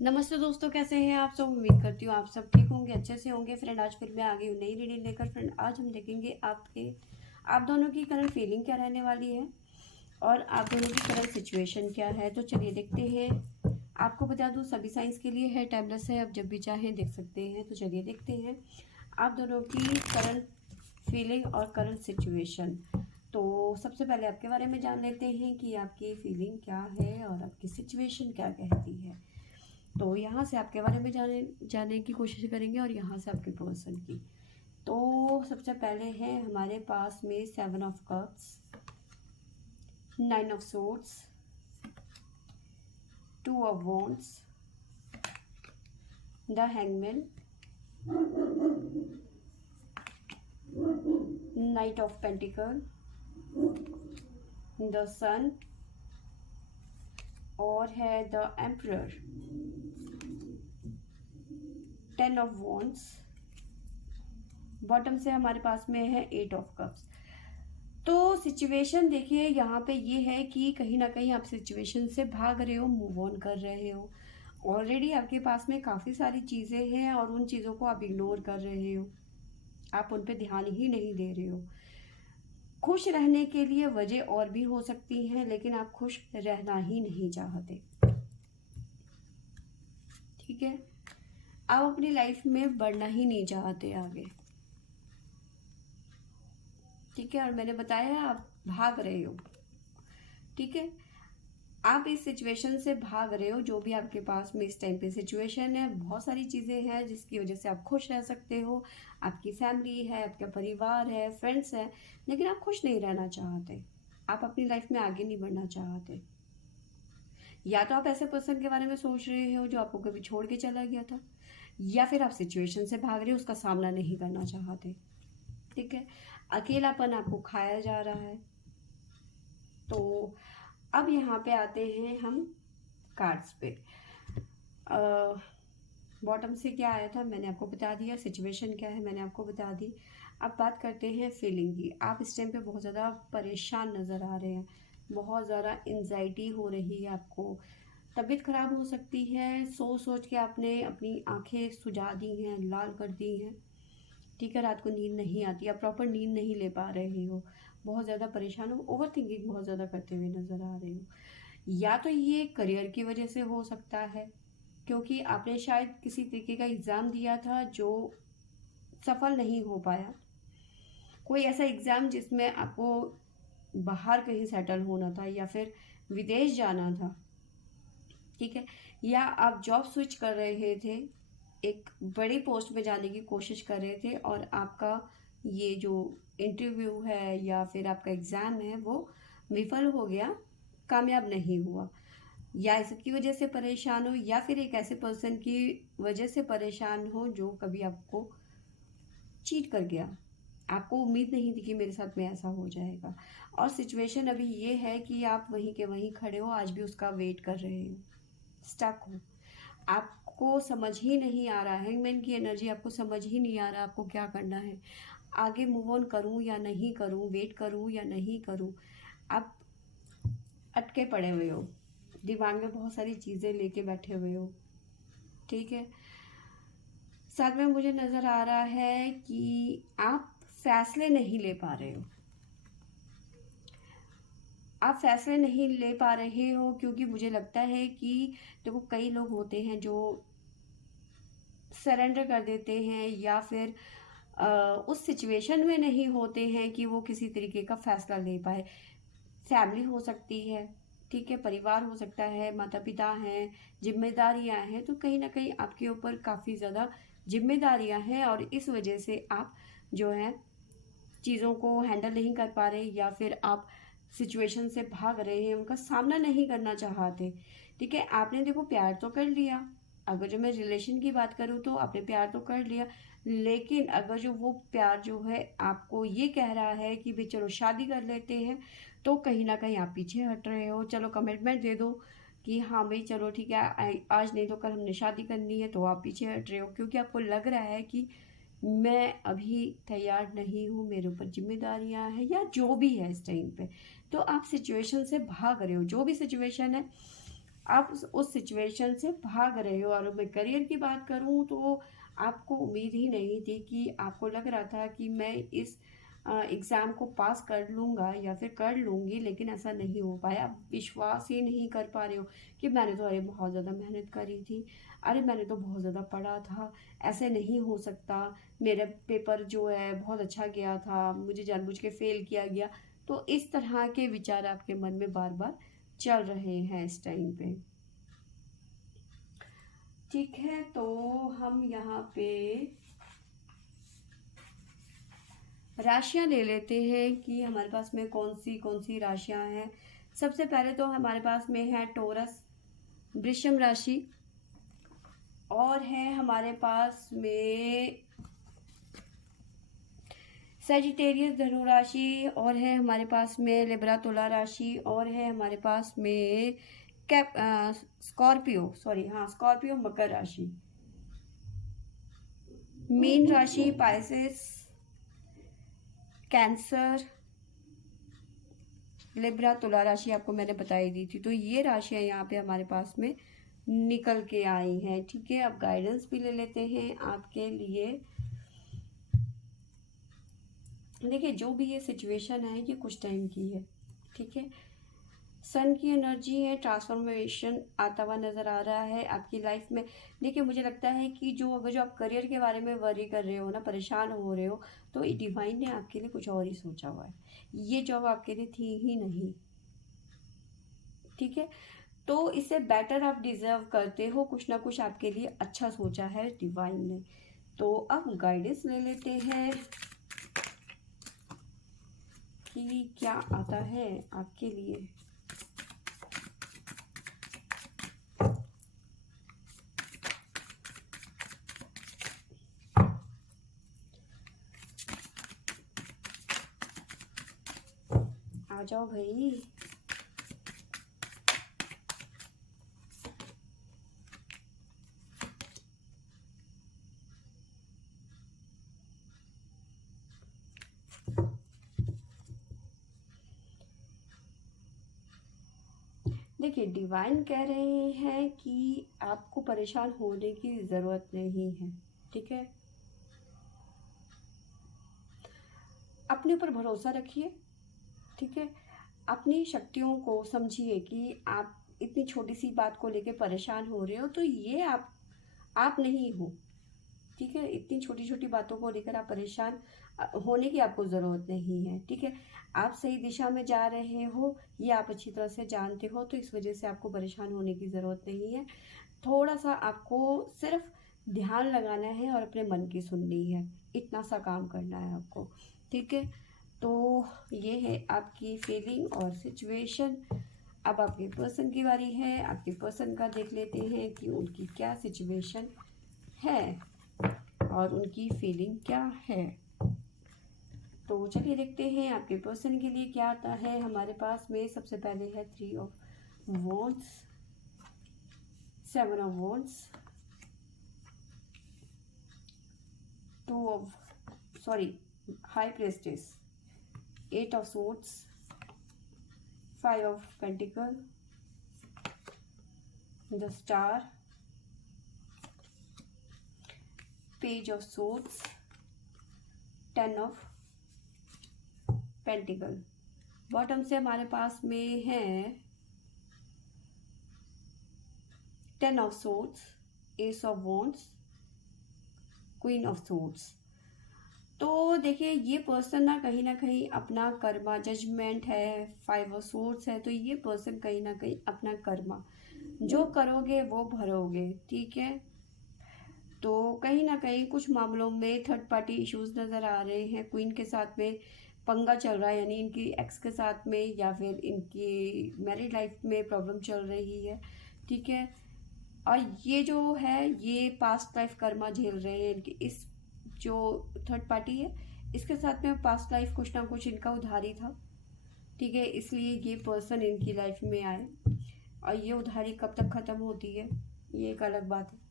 नमस्ते दोस्तों, कैसे हैं आप सब। उम्मीद करती हूँ आप सब ठीक होंगे, अच्छे से होंगे। फ्रेंड, आज फिर मैं आ गई हूँ नई रीडिंग लेकर। फ्रेंड, आज हम देखेंगे आप दोनों की करंट फीलिंग क्या रहने वाली है और आप दोनों की करंट सिचुएशन क्या है। तो चलिए देखते हैं। आपको बता दूँ, सभी साइंस के लिए है, टाइमलेस है, आप जब भी चाहें देख सकते हैं। तो चलिए देखते हैं आप दोनों की करंट फीलिंग और करंट सिचुएशन। तो सबसे पहले आपके बारे में जान लेते हैं कि आपकी फीलिंग क्या है और आपकी सिचुएशन क्या कहती है। तो यहाँ से आपके बारे में जाने जाने की कोशिश करेंगे और यहाँ से आपके पर्सन की। तो सबसे पहले है हमारे पास में 7 of cups, 9 of swords, 2 of wands, the hangman, knight of pentacle, the sun और है the emperor, 10 of wands. Bottom से हमारे पास में है 8 ऑफ कप्स। तो सिचुएशन देखिए यहाँ पे ये है कि कहीं ना कहीं आप सिचुएशन से भाग रहे हो, मूव ऑन कर रहे हो। ऑलरेडी आपके पास में काफ़ी सारी चीज़ें हैं और उन चीज़ों को आप इग्नोर कर रहे हो, आप उन पे ध्यान ही नहीं दे रहे हो। खुश रहने के लिए वजह और भी हो सकती हैं, लेकिन आप खुश रहना ही नहीं चाहते। ठीक है, आप अपनी लाइफ में बढ़ना ही नहीं चाहते आगे। ठीक है, और मैंने बताया आप भाग रहे हो। ठीक है, आप इस सिचुएशन से भाग रहे हो। जो भी आपके पास में इस टाइम पे सिचुएशन है, बहुत सारी चीज़ें हैं जिसकी वजह से आप खुश रह सकते हो। आपकी फैमिली है, आपका परिवार है, फ्रेंड्स है, लेकिन आप खुश नहीं रहना चाहते। आप अपनी लाइफ में आगे नहीं बढ़ना चाहते। या तो आप ऐसे पर्सन के बारे में सोच रहे हो जो आपको कभी छोड़ के चला गया था, या फिर आप सिचुएशन से भाग रहे हो, उसका सामना नहीं करना चाहते। ठीक है, अकेलापन आपको खाया जा रहा है। तो अब यहाँ पे आते हैं हम कार्ड्स पे। बॉटम से क्या आया था मैंने आपको बता दिया, सिचुएशन क्या है मैंने आपको बता दी। अब बात करते हैं फीलिंग की। आप इस टाइम पे बहुत ज़्यादा परेशान नज़र आ रहे हैं, बहुत ज़्यादा एंजाइटी हो रही है आपको, तबीयत खराब हो सकती है। सोच सोच के आपने अपनी आंखें सुजा दी हैं, लाल कर दी हैं। ठीक है, रात को नींद नहीं आती, आप प्रॉपर नींद नहीं ले पा रहे हो, बहुत ज़्यादा परेशान हो, ओवर थिंकिंग बहुत ज़्यादा करते हुए नज़र आ रहे हो। या तो ये करियर की वजह से हो सकता है, क्योंकि आपने शायद किसी तरीके का एग्ज़ाम दिया था जो सफल नहीं हो पाया। कोई ऐसा एग्ज़ाम जिसमें आपको बाहर कहीं सेटल होना था या फिर विदेश जाना था। ठीक है, या आप जॉब स्विच कर रहे थे, एक बड़ी पोस्ट में जाने की कोशिश कर रहे थे और आपका ये जो इंटरव्यू है या फिर आपका एग्ज़ाम है वो विफल हो गया, कामयाब नहीं हुआ। या इस सबकी वजह से परेशान हो, या फिर एक ऐसे पर्सन की वजह से परेशान हो जो कभी आपको चीट कर गया। आपको उम्मीद नहीं थी कि मेरे साथ में ऐसा हो जाएगा, और सिचुएशन अभी ये है कि आप वहीं के वहीं खड़े हो, आज भी उसका वेट कर रहे हो, स्टक हो। आपको समझ ही नहीं आ रहा है, हैंगमैन की एनर्जी, आपको समझ ही नहीं आ रहा आपको क्या करना है। आगे मूव ऑन करूं या नहीं करूं, वेट करूं या नहीं करूं। आप अटके पड़े हुए हो, दिमाग में बहुत सारी चीज़ें लेके बैठे हुए हो। ठीक है, साथ में मुझे नज़र आ रहा है कि आप फैसले नहीं ले पा रहे हो। आप फैसले नहीं ले पा रहे हो क्योंकि मुझे लगता है कि देखो, कई लोग होते हैं जो सरेंडर कर देते हैं या फिर उस सिचुएशन में नहीं होते हैं कि वो किसी तरीके का फैसला ले पाए। फैमिली हो सकती है, ठीक है, परिवार हो सकता है, माता पिता हैं, जिम्मेदारियां हैं। तो कहीं ना कहीं आपके ऊपर काफ़ी ज़्यादा जिम्मेदारियां हैं और इस वजह से आप जो है चीज़ों को हैंडल नहीं कर पा रहे, या फिर आप सिचुएशन से भाग रहे हैं, उनका सामना नहीं करना चाहते। ठीक है, आपने देखो प्यार तो कर लिया। अगर जो मैं रिलेशन की बात करूँ तो आपने प्यार तो कर लिया, लेकिन अगर जो वो प्यार जो है आपको ये कह रहा है कि भाई चलो शादी कर लेते हैं, तो कहीं ना कहीं आप पीछे हट रहे हो। चलो कमिटमेंट दे दो कि हाँ भाई चलो ठीक है, आज नहीं तो कल हमने शादी करनी है, तो आप पीछे हट रहे हो क्योंकि आपको लग रहा है कि मैं अभी तैयार नहीं हूँ, मेरे ऊपर जिम्मेदारियाँ हैं, या जो भी है इस टाइम पे। तो आप सिचुएशन से भाग रहे हो, जो भी सिचुएशन है आप उस सिचुएशन से भाग रहे हो। और मैं करियर की बात करूँ तो आपको उम्मीद ही नहीं थी कि आपको लग रहा था कि मैं इस एग्ज़ाम को पास कर लूँगा या फिर कर लूँगी, लेकिन ऐसा नहीं हो पाया। आप विश्वास ही नहीं कर पा रहे हो कि मैंने तो अरे बहुत ज़्यादा मेहनत करी थी, अरे मैंने तो बहुत ज़्यादा पढ़ा था, ऐसे नहीं हो सकता, मेरा पेपर जो है बहुत अच्छा गया था, मुझे जानबूझ के फ़ेल किया गया। तो इस तरह के विचार आपके मन में बार बार चल रहे हैं इस टाइम पे। ठीक है, तो हम यहाँ पे राशियाँ ले लेते हैं कि हमारे पास में कौन सी राशियाँ हैं। सबसे पहले तो हमारे पास में है टोरस, वृषभ राशि, और है हमारे पास में सजिटेरियस धनु राशि, और है हमारे पास में लिब्रा तुला राशि, और है हमारे पास में स्कॉर्पियो मकर राशि, मीन राशि पाइसेस, कैंसर, लिब्रा तुला राशि आपको मैंने बताई दी थी। तो ये राशियां यहाँ पे हमारे पास में निकल के आई हैं। ठीक है, अब गाइडेंस भी ले लेते हैं आपके लिए। देखिए, जो भी ये सिचुएशन है ये कुछ टाइम की है। ठीक है, सन की एनर्जी है, ट्रांसफॉर्मेशन आता हुआ नज़र आ रहा है आपकी लाइफ में। देखिए, मुझे लगता है कि अगर आप करियर के बारे में वरी कर रहे हो ना, परेशान हो रहे हो, तो डिवाइन ने आपके लिए कुछ और ही सोचा हुआ है। ये जॉब आपके लिए थी ही नहीं। ठीक है, तो इससे बेटर आप डिजर्व करते हो, कुछ ना कुछ आपके लिए अच्छा सोचा है डिवाइन ने। तो अब गाइडेंस ले लेते हैं कि क्या आता है आपके लिए। आ जाओ भाई। देखिए, डिवाइन कह रहे हैं कि आपको परेशान होने की ज़रूरत नहीं है। ठीक है, अपने ऊपर भरोसा रखिए। ठीक है, अपनी शक्तियों को समझिए कि आप इतनी छोटी सी बात को लेकर परेशान हो रहे हो, तो ये आप नहीं हो। ठीक है, इतनी छोटी छोटी बातों को लेकर आप परेशान होने की आपको ज़रूरत नहीं है। ठीक है, आप सही दिशा में जा रहे हो, ये आप अच्छी तरह से जानते हो, तो इस वजह से आपको परेशान होने की ज़रूरत नहीं है। थोड़ा सा आपको सिर्फ ध्यान लगाना है और अपने मन की सुननी है, इतना सा काम करना है आपको। ठीक है, तो ये है आपकी फीलिंग और सिचुएशन। अब आपके पर्सन की बारी है। आपके पर्सन का देख लेते हैं कि उनकी क्या सिचुएशन है और उनकी फीलिंग क्या है। तो चलिए देखते हैं आपके पर्सन के लिए क्या आता है। हमारे पास में सबसे पहले है 3 of wands, 7 of wands, high प्रेस्टेस, 8 of swords, 5 of pentacle, the star, page of swords, 10 of pentacle. Bottom से हमारे पास में है 10 of swords, S of wands, queen of swords. तो देखिए, ये पर्सन ना कहीं अपना कर्मा, जजमेंट है, 5 ऑफ सोर्ड्स है, तो ये पर्सन कहीं ना कहीं अपना कर्मा, जो करोगे वो भरोगे। ठीक है, तो कहीं ना कहीं कुछ मामलों में थर्ड पार्टी इश्यूज नज़र आ रहे हैं। क्वीन के साथ में पंगा चल रहा है, यानी इनकी एक्स के साथ में या फिर इनकी मैरिड लाइफ में प्रॉब्लम चल रही है। ठीक है, और ये जो है ये पास्ट लाइफ कर्मा झेल रहे हैं इनकी, इस जो थर्ड पार्टी है इसके साथ में पास्ट लाइफ कुछ ना कुछ इनका उधारी था। ठीक है, इसलिए ये पर्सन इनकी लाइफ में आए, और ये उधारी कब तक ख़त्म होती है ये एक अलग बात है।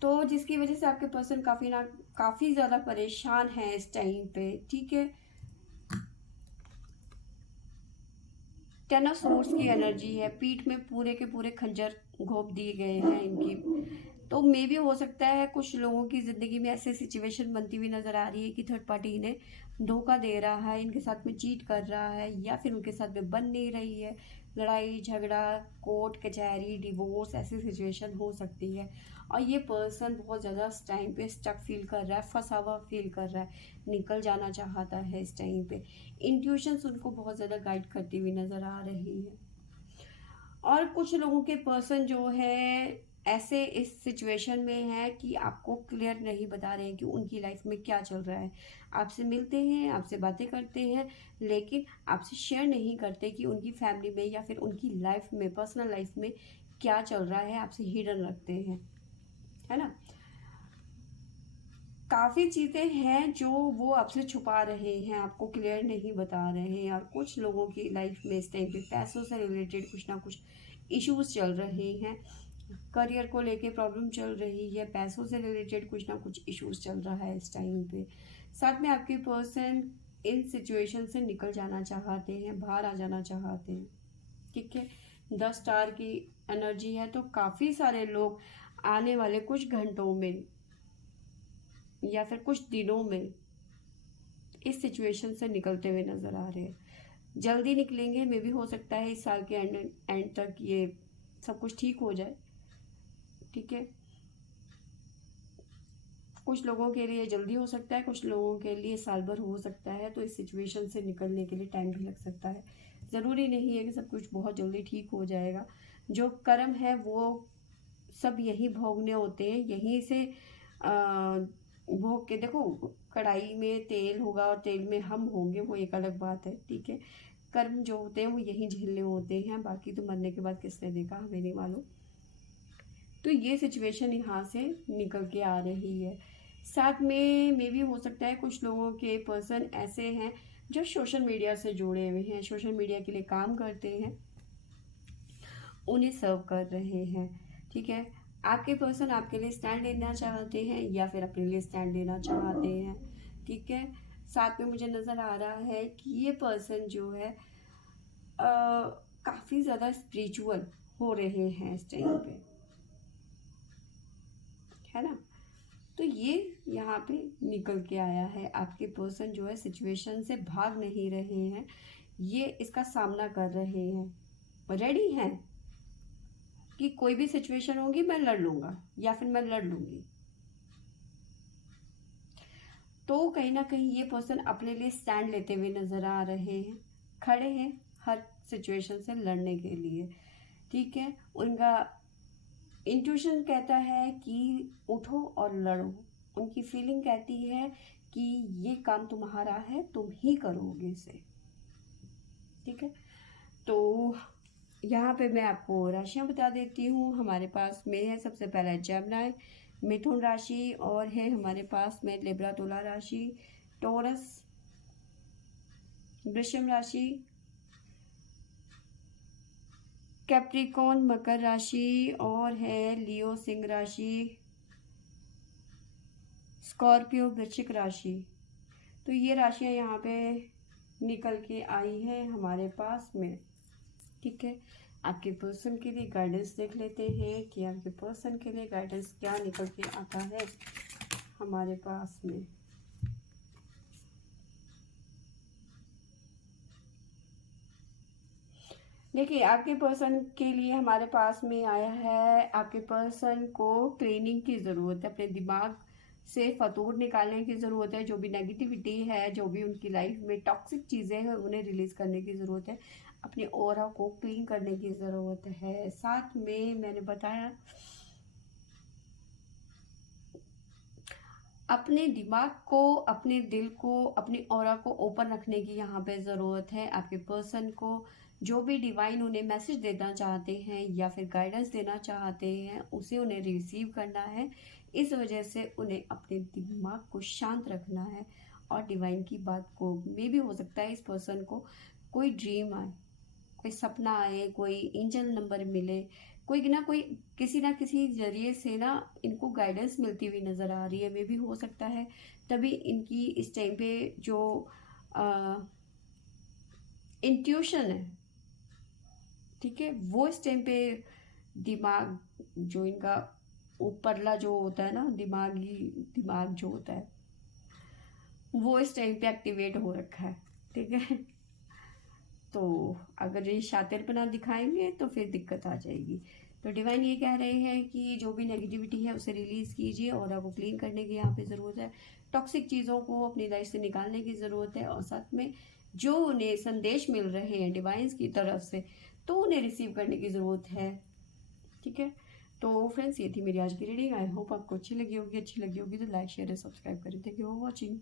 तो जिसकी वजह से आपके पर्सन काफ़ी ज़्यादा परेशान है इस टाइम पे। ठीक है, टेन ऑफ सोर्ड्स की एनर्जी है, पीठ में पूरे के पूरे खंजर घोंप दिए गए हैं इनकी। तो मे भी हो सकता है कुछ लोगों की ज़िंदगी में ऐसे सिचुएशन बनती हुई नज़र आ रही है कि थर्ड पार्टी इन्हें धोखा दे रहा है, इनके साथ में चीट कर रहा है, या फिर उनके साथ में बन नहीं रही है। लड़ाई झगड़ा, कोर्ट कचहरी, डिवोर्स, ऐसी सिचुएशन हो सकती है। और ये पर्सन बहुत ज़्यादा इस टाइम पे स्टक फील कर रहा है, फंसा हुआ फील कर रहा है, निकल जाना चाहता है इस टाइम पे। इंट्यूशंस उनको बहुत ज़्यादा गाइड करती हुई नज़र आ रही है। और कुछ लोगों के पर्सन जो है ऐसे इस सिचुएशन में है कि आपको क्लियर नहीं बता रहे हैं कि उनकी लाइफ में क्या चल रहा है। आपसे मिलते हैं, आपसे बातें करते हैं, लेकिन आपसे शेयर नहीं करते कि उनकी फैमिली में या फिर उनकी लाइफ में, पर्सनल लाइफ में क्या चल रहा है, आपसे हिडन रखते हैं, है ना। काफ़ी चीज़ें हैं जो वो आपसे छुपा रहे हैं, आपको क्लियर नहीं बता रहे हैं। और कुछ लोगों की लाइफ में इस टाइम पे पैसों से रिलेटेड कुछ ना कुछ इश्यूज चल रहे हैं, करियर को लेके प्रॉब्लम चल रही है, पैसों से रिलेटेड कुछ ना कुछ इश्यूज चल रहा है इस टाइम पे। साथ में आपके पर्सन इन सिचुएशन से निकल जाना चाहते हैं, बाहर आ जाना चाहते हैं, ठीक है। 10 स्टार की एनर्जी है, तो काफ़ी सारे लोग आने वाले कुछ घंटों में या फिर कुछ दिनों में इस सिचुएशन से निकलते हुए नज़र आ रहे हैं। जल्दी निकलेंगे, मे भी हो सकता है इस साल के एंड तक ये सब कुछ ठीक हो जाए, ठीक है। कुछ लोगों के लिए जल्दी हो सकता है, कुछ लोगों के लिए साल भर हो सकता है। तो इस सिचुएशन से निकलने के लिए टाइम भी लग सकता है। ज़रूरी नहीं है कि सब कुछ बहुत जल्दी ठीक हो जाएगा। जो कर्म है वो सब यही भोगने होते हैं, यहीं से भोग के देखो। कढ़ाई में तेल होगा और तेल में हम होंगे, वो एक अलग बात है, ठीक है। कर्म जो होते हैं वो यहीं झेलने होते हैं, बाकी तो मरने के बाद किसने देखा, हमें नहीं मालूम। तो ये सिचुएशन यहाँ से निकल के आ रही है। साथ में मे भी हो सकता है कुछ लोगों के पर्सन ऐसे हैं जो सोशल मीडिया से जुड़े हुए हैं, सोशल मीडिया के लिए काम करते हैं, उन्हें सर्व कर रहे हैं, ठीक है। आपके पर्सन आपके लिए स्टैंड लेना चाहते हैं या फिर अपने लिए स्टैंड लेना चाहते हैं, ठीक है। साथ में मुझे नज़र आ रहा है कि ये पर्सन जो है काफ़ी ज़्यादा स्पिरिचुअल हो रहे हैं इस टाइम पे, है ना। तो ये यहाँ पे निकल के आया है। आपके पर्सन जो है सिचुएशन से भाग नहीं रहे हैं, ये इसका सामना कर रहे हैं, रेडी हैं कि कोई भी सिचुएशन होगी मैं लड़ लूँगा या फिर मैं लड़ लूँगी। तो कहीं ना कहीं ये पर्सन अपने लिए स्टैंड लेते हुए नज़र आ रहे हैं, खड़े हैं हर सिचुएशन से लड़ने के लिए, ठीक है। उनका इंट्यूशन कहता है कि उठो और लड़ो। उनकी फीलिंग कहती है कि ये काम तुम्हारा है, तुम ही करोगे इसे, ठीक है। तो यहाँ पे मैं आपको राशियाँ बता देती हूँ। हमारे पास में है सबसे पहला जेमिनी, मिथुन राशि, और है हमारे पास में लिब्रा तुला राशि, टॉरस, वृषभ राशि, कैप्रिकॉन मकर राशि, और है लियो सिंह राशि, स्कॉर्पियो वृश्चिक राशि। तो ये राशियाँ यहाँ पे निकल के आई हैं हमारे पास में, ठीक है। आपके पर्सन के लिए गाइडेंस देख लेते हैं कि आपके पर्सन के लिए गाइडेंस क्या निकल के आता है हमारे पास में। देखिए, आपके पर्सन के लिए हमारे पास में आया है, आपके पर्सन को ट्रेनिंग की ज़रूरत है, अपने दिमाग से फतूर निकालने की ज़रूरत है। जो भी नेगेटिविटी है, जो भी उनकी लाइफ में टॉक्सिक चीज़ें हैं, उन्हें रिलीज़ करने की ज़रूरत है, अपने ऑरा को क्लीन करने की ज़रूरत है। साथ में मैंने बताया अपने दिमाग को, अपने दिल को, अपने ऑरा को ओपन रखने की यहाँ पे ज़रूरत है। आपके पर्सन को जो भी डिवाइन उन्हें मैसेज देना चाहते हैं या फिर गाइडेंस देना चाहते हैं, उसे उन्हें रिसीव करना है। इस वजह से उन्हें अपने दिमाग को शांत रखना है और डिवाइन की बात को, मे भी हो सकता है इस पर्सन को कोई ड्रीम आए, कोई सपना आए, कोई एंजल नंबर मिले, कोई ना कोई किसी ना किसी जरिए से ना इनको गाइडेंस मिलती हुई नज़र आ रही है। मे भी हो सकता है तभी इनकी इस टाइम पे जो इंट्यूशन है ठीक है, वो इस टाइम पे दिमाग जो इनका ऊपरला जो होता है ना, दिमाग जो होता है वो इस टाइम पे एक्टिवेट हो रखा है। ठीक है, तो अगर ये शातिरपना दिखाएंगे तो फिर दिक्कत आ जाएगी। तो डिवाइन ये कह रहे हैं कि जो भी नेगेटिविटी है उसे रिलीज़ कीजिए और आपको क्लीन करने की यहाँ पे ज़रूरत है। टॉक्सिक चीज़ों को अपनी लाइफ से निकालने की ज़रूरत है, और साथ में जो उन्हें संदेश मिल रहे हैं डिवाइन्स की तरफ से, तो उन्हें रिसीव करने की ज़रूरत है। ठीक है, तो फ्रेंड्स ये थी मेरी आज की रीडिंग। आई होप आपको अच्छी लगी होगी तो लाइक शेयर और सब्सक्राइब करें। Thank you for watching.